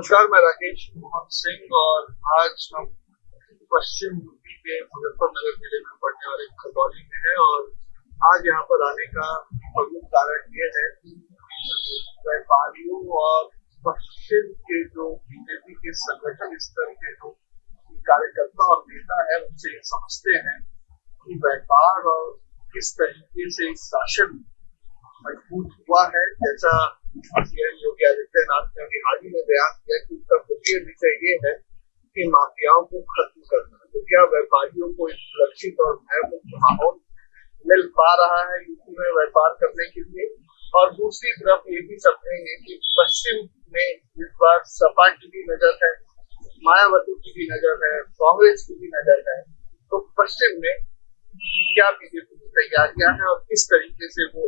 नमस्कार, मैं राकेश मोहन सिंह और आज हम पश्चिम यूपी के मुजफ्फरनगर जिले में पड़ने वाले खतौली में है। और आज यहाँ पर आने का प्रमुख कारण ये है कि व्यापारियों और पश्चिम के जो बीजेपी के संगठन स्तर के जो कार्यकर्ता और नेता है उनसे ये समझते हैं कि व्यापार और किस तरीके से इस शासन मजबूत हुआ है। जैसा सीएम योगी आदित्यनाथ ने अभी हाल ही में बयान किया कि उसका मुख्य विषय ये है कि माफियाओं को खत्म करना। तो क्या व्यापारियों को एक सुरक्षित और भयमुक्त माहौल मिल पा रहा है यूपी में व्यापार करने के लिए? और दूसरी तरफ ये भी समझेंगे कि पश्चिम में इस बार सपा की भी नजर है, मायावती की भी नजर है, कांग्रेस की भी नजर है। तो पश्चिम में क्या बीजेपी की तैयारियां हैं और किस तरीके से वो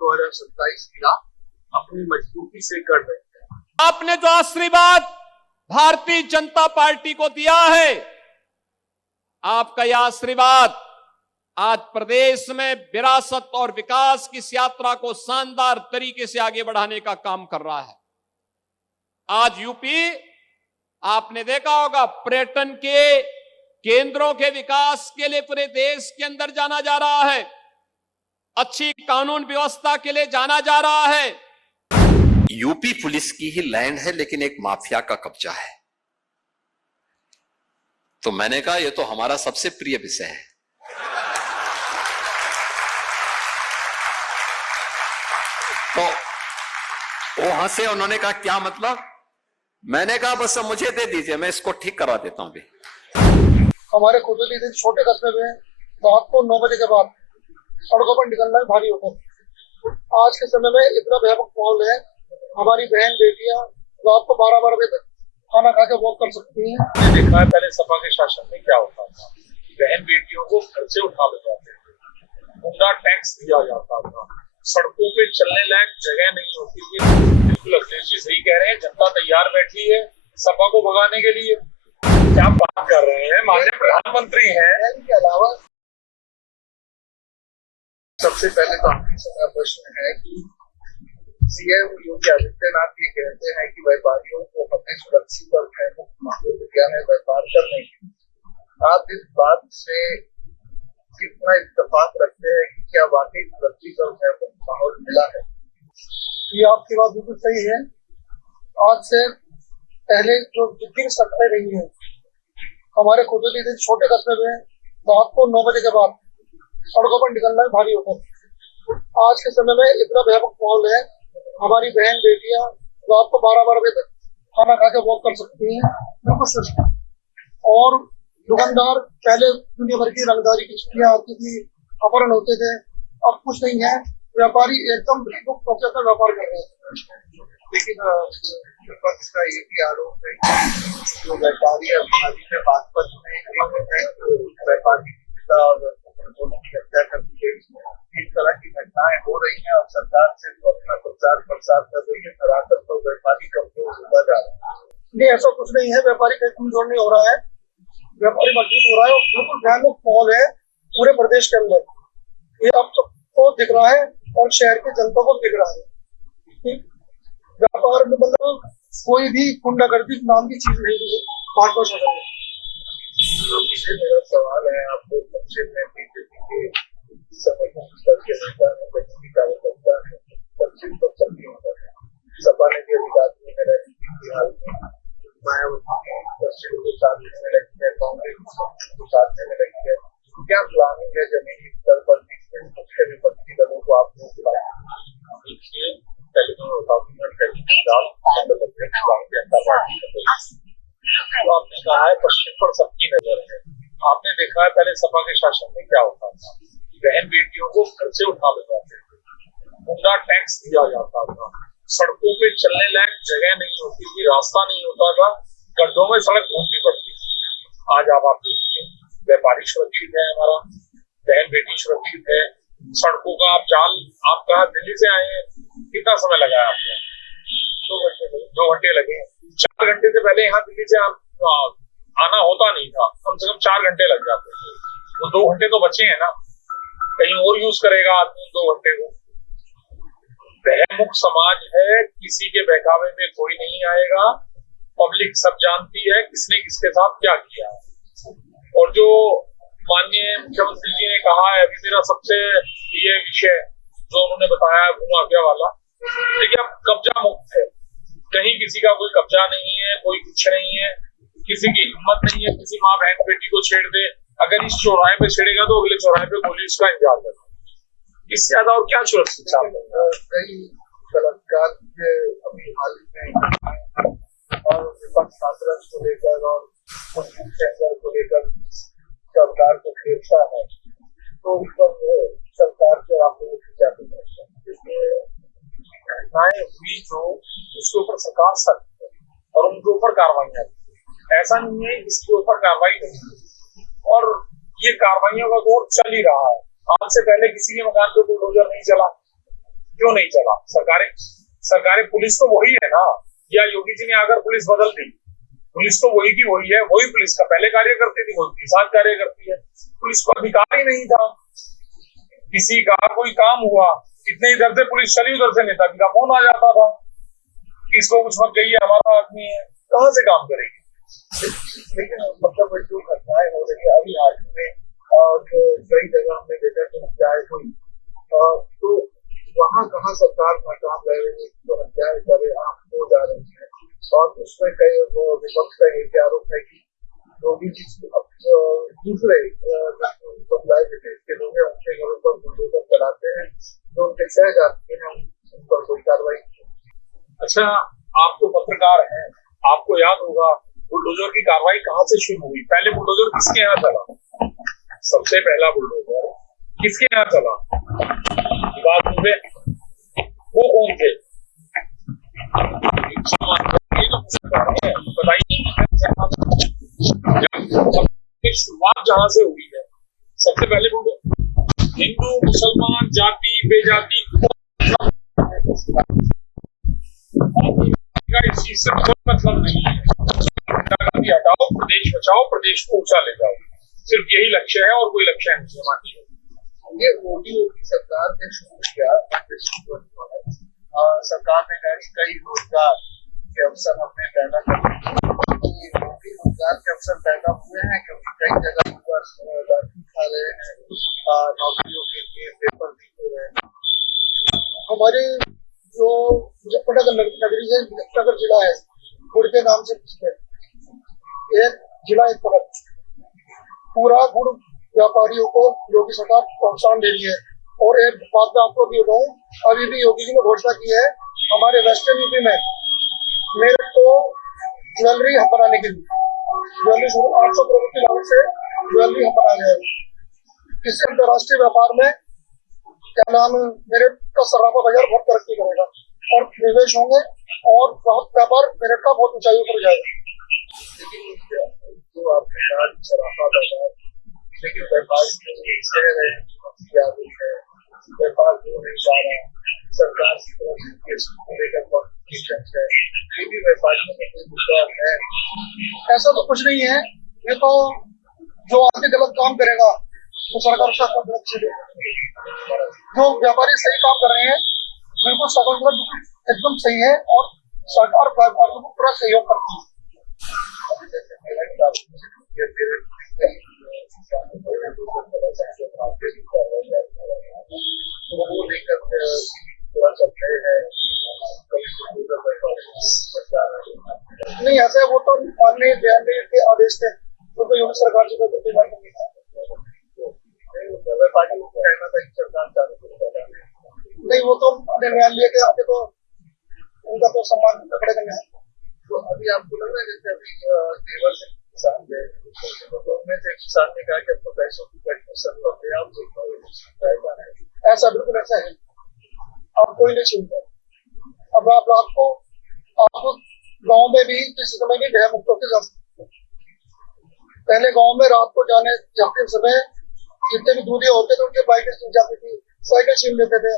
2027 का अपनी मजबूती से कर रहे हैं। आपने जो आशीर्वाद भारतीय जनता पार्टी को दिया है, आपका यह आशीर्वाद आज प्रदेश में विरासत और विकास की इस यात्रा को शानदार तरीके से आगे बढ़ाने का काम कर रहा है। आज यूपी, आपने देखा होगा, पर्यटन के केंद्रों के विकास के लिए पूरे देश के अंदर जाना जा रहा है, अच्छी कानून व्यवस्था के लिए जाना जा रहा है। यूपी पुलिस की ही लैंड है, लेकिन एक माफिया का कब्जा है। तो मैंने कहा यह तो हमारा सबसे प्रिय विषय है। तो वो हंसे, उन्होंने कहा क्या मतलब? मैंने कहा बस मुझे दे दीजिए, मैं इसको ठीक करवा देता हूं। अभी हमारे खुदली दिन छोटे कस्बे में रात को 9 बजे के बाद सड़कों पर निकलना भारी होता है। आज के समय में इतना भयावह माहौल है, हमारी बहन बेटियां रात को 12-12 बजे तक खाना खा के वॉक कर सकती हैं। देखा है पहले सपा के शासन में क्या होता था, बहन बेटियों को घर से उठा ले जाते थे, गुंडा टैक्स दिया जाता था, सड़कों पे चलने लायक जगह नहीं होती थी। बिल्कुल अखिलेश जी सही कह रहे हैं, जनता तैयार बैठी है सपा को भगाने के लिए। क्या बात कर रहे हैं, माननीय प्रधानमंत्री हैं। इसके अलावा सबसे पहले तो आपका प्रश्न है कि सीएम योगी आदित्यनाथ ये कहते हैं कि व्यापारियों को हमने सुरक्षित और भयमुक्त माहौल दिया है व्यापार करने के। आप इस बात से कितना इत्तेफाक रखते हैं कि क्या वाकई सुरक्षित और भयमुक्त माहौल मिला है? ये आपकी बात बिल्कुल सही है। आज से पहले जो जितनी सरकारें रही है, हमारे खुदली दिन छोटे कस्बे में रात को 9 बजे के बाद सड़कों पर निकलना भारी होता है। आज के समय में इतना भयावह माहौल है, हमारी बहन बेटियां रात को 12-12 बजे तक खाना खा के वॉक कर सकती हैं, बिल्कुल सच। और दुकानदार, पहले दुनिया भर की रंगदारी की छुट्टियां आती थी, अपहरण होते थे, अब कुछ नहीं है। व्यापारी एकदम मुक्त होकर अपना व्यापार कर रहे हैं। लेकिन विपक्ष का ये भी आरोप है कि जो व्यापारी अभी में बागपत में व्यापारी और दोनों की हत्या कर दी गई, इस तरह की घटनाएं हो रही हैं और सरकार से तो अपना प्रचार प्रसार कर रही है, धरातल तो व्यापारी कमजोर होता जा रहा है। नहीं, ऐसा कुछ नहीं है, व्यापारी कहीं कमजोर नहीं हो रहा है, व्यापारी मजबूत हो रहा है। बिल्कुल भयानक माहौल है पूरे प्रदेश के अंदर, ये अब सबको दिख रहा है और शहर की जनता को दिख रहा है। व्यापार में मतलब कोई भी गुंडागर्दी नाम की चीज नहीं है भाजपा शासन में। मेरा सवाल है, आपको पश्चिम में बीजेपी के समर्थन स्तर के नेता है, कार्यकर्ता है, पश्चिम तो सभी होता है। सपा ने भी अधिकारी में रखी, हाल में मायावती पश्चिम को साथ में रखी है, कांग्रेस को साथ में रखी है। क्या प्लानिंग है जमीनी स्तर पर मुख्य विपक्षी दलों को आप लोग देखिए? तो आपने कहा है पश्चिम पर सबकी नजर है। आपने देखा है पहले सपा के शासन में क्या होता था, बहन बेटियों को घर से उठा ले जाते थे, गुंडा टैक्स दिया जाता था, सड़कों पे चलने लायक जगह नहीं होती थी, रास्ता नहीं होता था, गड्ढों में सड़क ढूंढनी पड़ती थी। आज आप देखिए, व्यापारी सुरक्षित है, हमारा बहन बेटी सुरक्षित है, सड़कों का आप जाल, आप कहा दिल्ली से आए हैं, कितना समय लगा है आपको? 2 घंटे लगे। 4 घंटे से पहले यहाँ दिल्ली से आना होता नहीं था, कम से कम 4 घंटे लग जाते थे। वो 2 घंटे तो बचे हैं ना, कहीं और यूज करेगा आदमी 2 घंटे को। भयमुक्त समाज है, किसी के बहकावे में कोई नहीं आएगा पब्लिक सब जानती है किसने किसके साथ क्या किया है। और जो माननीय मुख्यमंत्री जी ने कहा है, अभी मेरा सबसे ये विषय जो उन्होंने बताया भू माफिया वाला, देखिए अब कब्जा मुक्त है, कहीं किसी का कोई कब्जा नहीं है, कोई कुछ नहीं है, किसी की हिम्मत नहीं है किसी माँ बहन बेटी को छेड़ दे। अगर इस चौराहे पे छेड़ेगा तो अगले चौराहे पे पुलिस का इंतजार करेगा, इससे ज्यादा और क्या सुरक्षित चाहते हैं। कई बलात्कार के अभी हाल में और विपक्ष हाथरस को लेकर और मुस्लिम सेंटर को लेकर सरकार को घेरता है, तो उस पर सरकार के आप लोगों की क्या घटनाएं हुई जो उसके ऊपर सरकार सकती है और उनके ऊपर कार्रवाई, ऐसा नहीं है इसके ऊपर कार्रवाई नहीं, और ये कार्रवाइयों का दौर चल ही रहा है। आज से पहले किसी के मकान पे बुलडोजर नहीं चला, क्यों नहीं चला? सरकारें पुलिस तो वही है ना, या योगी जी ने आकर पुलिस बदल दी? पुलिस तो वही की वही है, वही पुलिस का पहले कार्य करती थी, वही पुलिस आज कार्य करती है। पुलिस को अधिकार ही नहीं था, किसी का कोई काम हुआ, इतने इधर से पुलिस चली, उधर से नेताजी का फोन आ जाता था, इसको कुछ मत गई है, हमारा आदमी है, कहाँ से काम करेगी? लेकिन मतलब जो घटनाएं हो रही है अभी हाल में और कई जगह हमने देखा कि हत्याएं हुई, तो वहाँ कहाँ सरकार नाकाम रह रही है, तो हत्याएं करे आम हो जा रही है, और उसमें कई विपक्ष का ये आरोप है कि योगी जी दूसरे समुदाय के लोग हैं उनके घरों पर बुलडोजर चलाते हैं, जो उनके सहजाती हैं उन पर कोई कार्रवाई नहीं। अच्छा, आप तो पत्रकार हैं, आपको याद होगा बुलडोजर की कार्रवाई कहाँ से शुरू हुई? पहले बुलडोजर किसके यहाँ चला? सबसे पहला बुलडोजर किसके यहाँ चला? बात हुए वो कौन थे? बताइए। शुरुआत जहाँ से हुई है, सबसे पहले बुलडोजर हिंदू मुसलमान जाति बेजाति इस चीज से कोई मतलब नहीं है। हटाओ, प्रदेश बचाओ, प्रदेश को ऊंचा ले जाओ, सिर्फ यही लक्ष्य है और कोई लक्ष्य नहीं है। ये मोदी की सरकार ने शुरू किया, सरकार ने कहा कई रोजगार के अवसर हमने पैदा कर रोजगार के अवसर पैदा हुए हैं, क्योंकि कई जगह पर राशन खा रहे हैं, नौकरियों के लिए पेपर भी हो रहे हैं। हमारे जो मुजफ्फरनगर नगरी है, मुजफ्फरनगर जिला है, गुड़ के नाम से एक जिला एक परत, पूरा गुड़ व्यापारियों को योगी सरकार प्रोत्साहन दे रही है। और एक बात मैं आपको भी बताऊं, अभी भी योगी जी ने घोषणा की है हमारे वेस्टर्न यूपी में मेरठ को ज्वेलरी हब बनाने के लिए, ज्वेलरी 800 करोड़ की लागत से ज्वेलरी हब बना गया है। इससे अंतर्राष्ट्रीय व्यापार में क्या नाम मेरठ का सराफा बाजार बहुत तरक्की करेगा और निवेश होंगे और व्यापार मेरठ का बहुत ऊंचाई पर जाएगा। लेकिन जो आपने कहा सराफा बाजार, लेकिन व्यापार व्यापार जो है सारा सरकार की तरफ से लेकर है, ये भी व्यापारियों में कोई मुद्दा है? ऐसा तो कुछ नहीं है, ये तो जो आगे गलत काम करेगा तो सरकार उसका गलत चलेगा। जो व्यापारी सही काम कर रहे हैं बिल्कुल सरकार एकदम सही है और सरकार व्यापारियों को पूरा सहयोग करती है। नहीं ऐसे वो तो माननीय न्यायालय के आदेश थे, तो योगी सरकार से व्यापारियों को कहना था कि सरकार नहीं, वो तो न्यायालय के आगे तो उनका तो सम्मान पकड़े गए हैं। तो अभी आपको लग रहा है जैसे अभी देवर से किसान गए तो उनमें से किसान ने कहा कि अपने पैसों की ऐसा बिल्कुल ऐसा है, अब कोई नहीं छीनता। अब आप रात को आपको गाँव में भी किसी समय भी भय मुक्त होकर जा सकते। पहले गाँव में रात को जाते समय जितने भी दूरियां होते थे उनके बाइकें छीन जाती थी, साइकिल छीन लेते थे।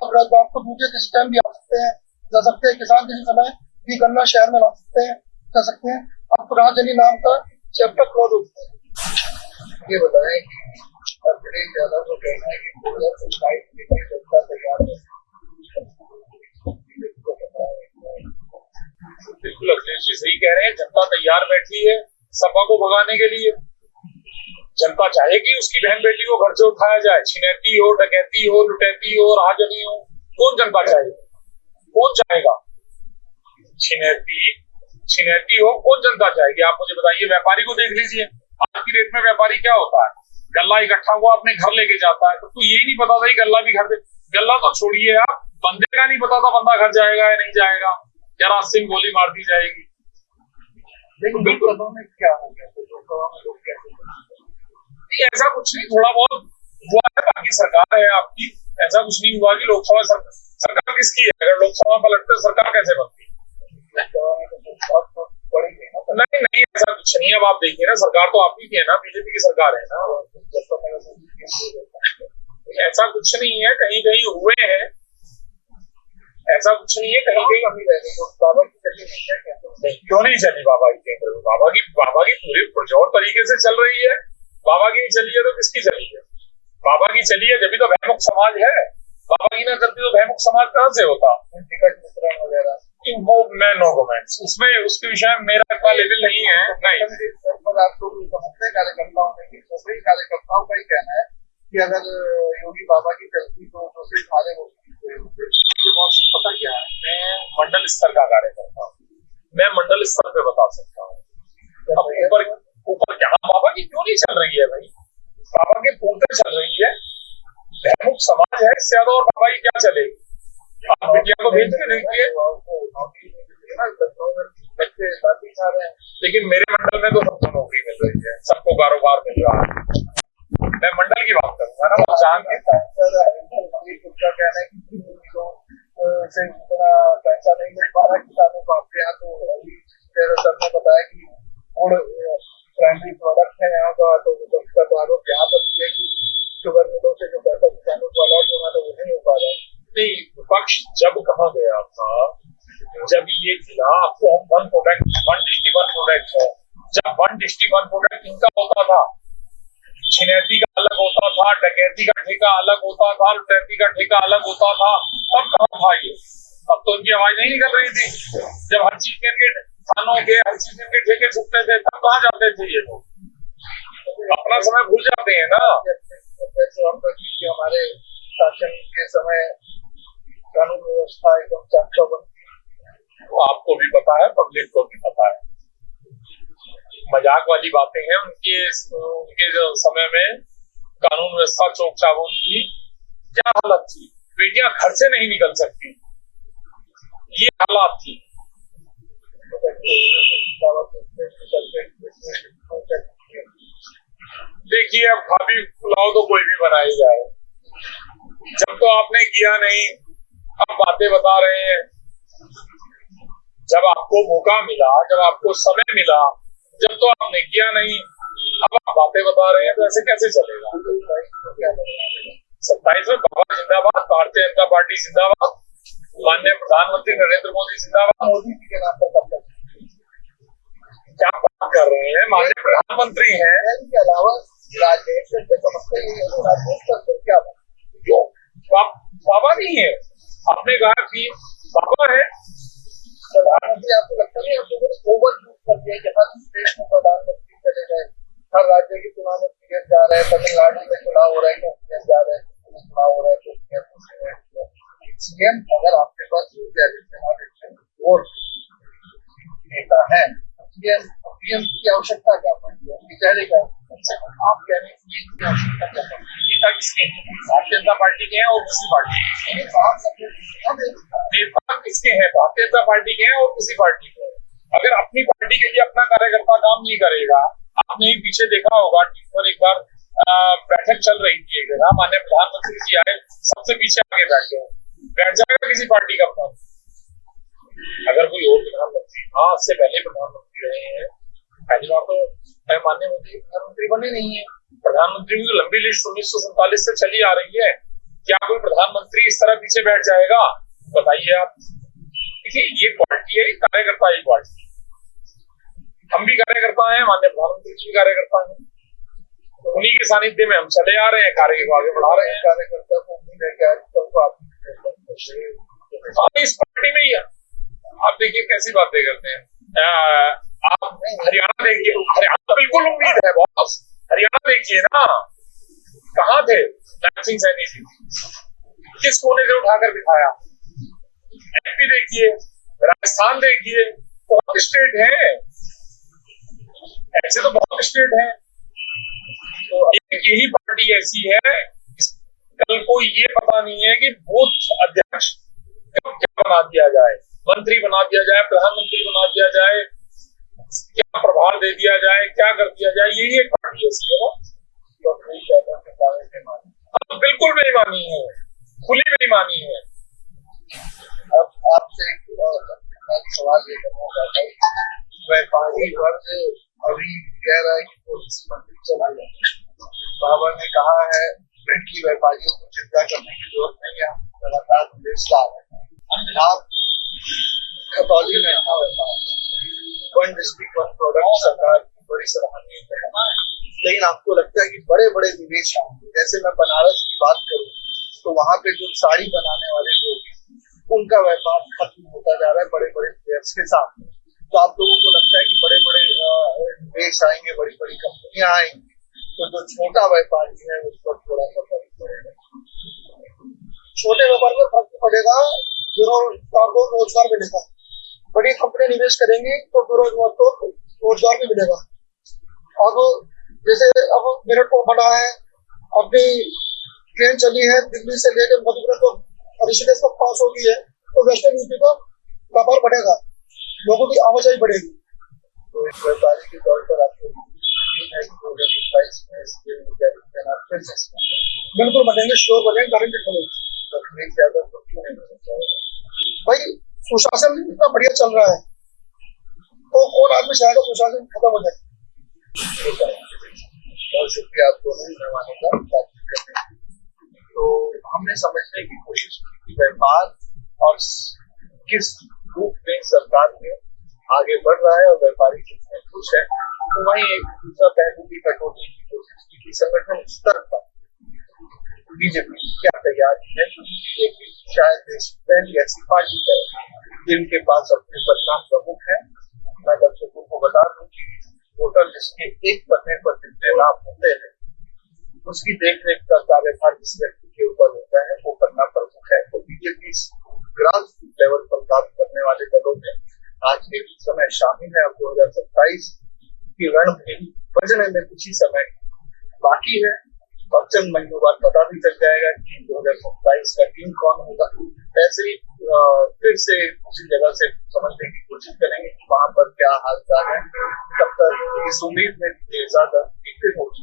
अब रात को दूसरे किसी टाइम भी आ सकते हैं, जा सकते हैं। किसान किसी समय भी गन्ना शहर में ला सकते हैं, जा सकते हैं। अब राजनी नाम का चैप्टर क्लोज हो गया है। ये बताएं कि ज्यादा तो कहना है कि 2027 के लिए जनता तैयार है, बिल्कुल अखिलेश जी सही कह रहे हैं, जनता तैयार बैठी है सपा को भगाने के लिए। जनता चाहेगी उसकी बहन बेटी को घर से उठाया जाए, छिनैती हो, डकैती हो, लुटैती हो, राजनी हो, कौन जनता चाहेगी? कौन चाहेगा? छिनैती हो कौन जनता चाहेगी? आप मुझे बताइए। व्यापारी को देख लीजिए, आज की डेट में व्यापारी क्या होता है? गल्ला इकट्ठा हुआ अपने घर लेके जाता है, तो यही नहीं पता था गल्ला भी घर, गल्ला तो छोड़िए आप, बंदे का नहीं पता था बंदा घर जाएगा या नहीं जाएगा, या रास्ते में गोली मार दी जाएगी। लेकिन बिल्कुल क्या हो गया, लोग कैसे? ऐसा कुछ नहीं, थोड़ा बहुत हुआ है, बाकी सरकार है आपकी, ऐसा कुछ नहीं हुआ कि लोकसभा सरकार किसकी है? अगर लोकसभा पलटते सरकार कैसे बनती? नहीं नहीं, ऐसा कुछ नहीं। अब आप देखिए ना, सरकार तो आपकी है ना, बीजेपी की सरकार है ना। ऐसा कुछ नहीं है, कहीं कहीं हुए हैं, ऐसा कुछ नहीं है, कहीं कहीं बाबा की चली क्यों नहीं चली बाबा की केंद्र में? बाबा की पूरी पुरजोर तरीके से चल रही है। बाबा की नहीं चली है तो किसकी चली है? बाबा की चली है जब भी तो भयमुक्त समाज है। बाबा की ना चलती तो भयमुक्त समाज कहाँ से होता? टिकट वितरण वगैरह वो मैं नो कमेंट्स उसमें, उसके विषय में मेरा इतना लेवल नहीं है। नहीं, आप लोग समझते कार्यकर्ताओं में कि सभी कार्यकर्ताओं का ही कहना है कि अगर योगी बाबा की चलती तो दूसरे सारे मुझे बहुत पता क्या है। मैं मंडल स्तर का कार्यकर्ता हूँ, मैं मंडल स्तर पे बता सकता हूँ। अब ऊपर यहाँ बाबा की क्यों नहीं चल रही है भाई? बाबा की पूर्णतः चल रही है, भयमुक्त समाज है, इससे ज्यादा और बाबा की क्या चलेगी? आप बिटिया को भेज के देखिए। बच्चे शादी खा रहे हैं, लेकिन मेरे मंडल में तो सबको नौकरी मिल रही है, सबको कारोबार मिल रहा है। मैं मंडल की बात करूंगा ना, उनका कहना है कि से इतना पैसा नहीं मिल पा रहा किसानों को। आपके यहाँ तो अभी सर ने बताया कि गुड़ प्राइमरी प्रोडक्ट है यहाँ का, तो उसका तो आरोप यहाँ पर है कि शुगर मिलों से जो पैसा किसानों को अलॉट होना था वो नहीं हो पा रहा है। नहीं, विपक्ष जब कहा गया था, जब ये जिला आपको हम वन डिस्ट्रिक्ट वन प्रोडक्ट है, जब वन डिस्ट्रिक्ट वन प्रोडक्ट इनका होता था, छिनैती का अलग होता था, डकैती का ठेका अलग होता था, लुटैती का ठेका अलग होता था, तब कहाँ था ये? अब तो इनकी आवाज नहीं निकल रही थी। जब हर चीज के थानों के, हर चीज के ठेके छुपते थे, तब कहाँ जाते थे ये लोग? अपना समय भूल जाते हैं ना। हमारे शासन के समय कानून व्यवस्था एकदम चाक चौबंद, तो आपको भी पता है, पब्लिक को भी पता है। मजाक वाली बातें हैं उनके जो समय में कानून व्यवस्था चौक चाबून की क्या हालत थी? बेटियां घर से नहीं निकल सकती, ये हालात थी। देखिए, अब भाभी पुलाव तो कोई भी बनाई जाए, जब तो आपने किया नहीं, अब बातें बता रहे हैं। जब आपको मौका मिला, जब आपको समय मिला, जब तो आपने किया नहीं, अब आप बातें बता रहे हैं, तो ऐसे कैसे चलेगा? 27 में बाबा जिंदाबाद, भारतीय जनता पार्टी जिंदाबाद, माननीय प्रधानमंत्री नरेंद्र मोदी जिंदाबाद। मोदी जी के नाम पर क्या बात कर रहे हैं? माननीय प्रधानमंत्री हैं। इसके अलावा राजनीति से समझते हैं, राजनीति क्या क्यों बाबा नहीं है? आपने कहा कि बाबा है प्रधानमंत्री। आपको लगता नहीं आपको ओवर कर दिया कि हर देश में प्रधानमंत्री चले गए, हर राज्य की चुनाव में पीएम जा रहे हैं, तमिलनाडु में चुनाव हो रहा है तो पीएम जा रहे हैं, चुनाव हो रहा है तो सीएम अगर आपके पास वो नेता है, पीएम की आवश्यकता क्या पड़ती है? चेहरे का आप कह रहे हैं की आवश्यकता क्या पड़ती है? नेता किसके? भारतीय जनता पार्टी के हैं और किसी पार्टी के? नेता किसके हैं? भारतीय जनता पार्टी के हैं और किसी पार्टी के? अगर अपनी पार्टी के लिए अपना कार्यकर्ता काम नहीं करेगा, आपने ही पीछे देखा होगा टीवी पर एक बार बैठक चल रही थी, एक जगह माननीय प्रधानमंत्री जी आए, सबसे पीछे आगे बैठ जाएगा किसी पार्टी का प्रधान? अगर कोई और प्रधानमंत्री, हाँ इससे पहले प्रधानमंत्री रहे हैं, पहली बार तो माननीय मोदी प्रधानमंत्री बने नहीं है। प्रधानमंत्री की लंबी लिस्ट 1947 से चली आ रही है, क्या कोई प्रधानमंत्री इस तरह पीछे बैठ जाएगा? बताइए आप। देखिए, ये क्वालिटी है, कार्यकर्ता की क्वालिटी। हम भी कार्यकर्ता हैं, माननीय प्रधानमंत्री जी भी कार्यकर्ता हैं, तो उन्हीं के सानिध्य में हम चले आ रहे हैं, कार्य को आगे बढ़ा रहे हैं। कार्यकर्ता को उम्मीद है कि सबको इस पार्टी में ही आप देखिए कैसी बातें करते हैं। आप हरियाणा देखिए, हरियाणा बिल्कुल उम्मीद है बॉस। हरियाणा देखिए ना, कहाँ थे नायब सिंह सैनी जी, किस कोने से उठाकर बिठाया। एमपी देखिए, राजस्थान देखिए, बहुत स्टेट है ऐसे, तो बहुत स्टेट है। तो एक यही पार्टी ऐसी है, कल को ये पता नहीं है कि बूथ अध्यक्ष क्या बना दिया जाए, मंत्री बना दिया जाए, प्रधानमंत्री बना दिया जाए, क्या प्रभार दे दिया जाए, क्या कर दिया जाए। यही एक पार्टी ऐसी है ना, तो बिल्कुल बेईमानी है, खुली बेईमानी है। अब आपसे एक सवाल ये करना चाहता हूँ, व्यापारी वर्ग अभी कह रहा है कि पुलिस मंत्री चला जाए। बाबा ने कहा है कि व्यापारियों को चिंता करने की जरूरत नहीं है, हम लगातार निर्देश ला रहे हैं। आप खतौली में अच्छा व्यापार, वन डिस्ट्रिक्ट वन प्रोडक्ट सरकार की बड़ी सराहनीय है, लेकिन आपको लगता है कि बड़े बड़े निवेश आएंगे? जैसे मैं बनारस की बात करूं तो वहां पे जो साड़ी बनाने वाले लोग, उनका व्यापार खत्म होता जा रहा है बड़े बड़े प्लेयर्स के साथ। तो आप लोगों को लगता है कि बड़े बड़े निवेश आएंगे, बड़ी बड़ी कंपनियां आएंगी, तो जो छोटा व्यापारी है उस पर थोड़ा सा फर्क पड़ेगा? छोटे व्यापार पर फर्क पड़ेगा, बेरोजगार को रोजगार मिलेगा। बड़ी कंपनी निवेश करेंगी तो बेरोजगार को रोजगार भी मिलेगा। अब जैसे अब मेरठ को बना है, अपनी ट्रेन चली है दिल्ली से लेकर मधुबन तो ऋषिकेश तक पास हो गई है, तो वेस्टर्न यूपी का व्यापार बढ़ेगा, लोगों की आवाजाही बढ़ेगी। तो इस व्यापारी के तौर पर आपको बिल्कुल बनेंगे, श्योर बनेंगे, गारंटेड बनेंगे। तकनीक ज्यादा तो क्यों नहीं बनता? भाई सुशासन इतना बढ़िया चल रहा है, तो कौन आदमी चाहेगा सुशासन खत्म हो जाए? बहुत शुक्रिया आप दोनों मेहमानों का बातचीत करने के लिए। तो हमने समझने की कोशिश की कि व्यापार और किस रूप में सरकार में आगे बढ़ रहा है और व्यापारी कितने खुश है। तो वहीं एक दूसरा पहलू भी कटौती की कोशिश की कि संगठन स्तर पर बीजेपी क्या तैयारी है, क्योंकि शायद देश पहली ऐसी पार्टी है जिनके पास अपने बदनाम प्रमुख है। मैं दर्शकों को बता दूं कि वोटर लिस्ट के एक पन्ने पर जितने नाम होते हैं उसकी देखरेख का कार्यभार जिस व्यक्ति के ऊपर होता है वो पन्ना प्रमुख है। तो बीजेपी ग्रास रूट लेवल पर काम करने वाले दलों में आज के समय शामिल है। अब 2027 की रणभूमि बजने में कुछ ही समय बाकी है और चंद महीनों बाद पता भी चल जाएगा कि 2027 का टीम कौन होगा। ऐसे ही फिर से उसी जगह से समझने की कोशिश करेंगे कि वहां पर क्या हाल चाल है। तब तक इस उम्मीद में ज्यादा फिर होगी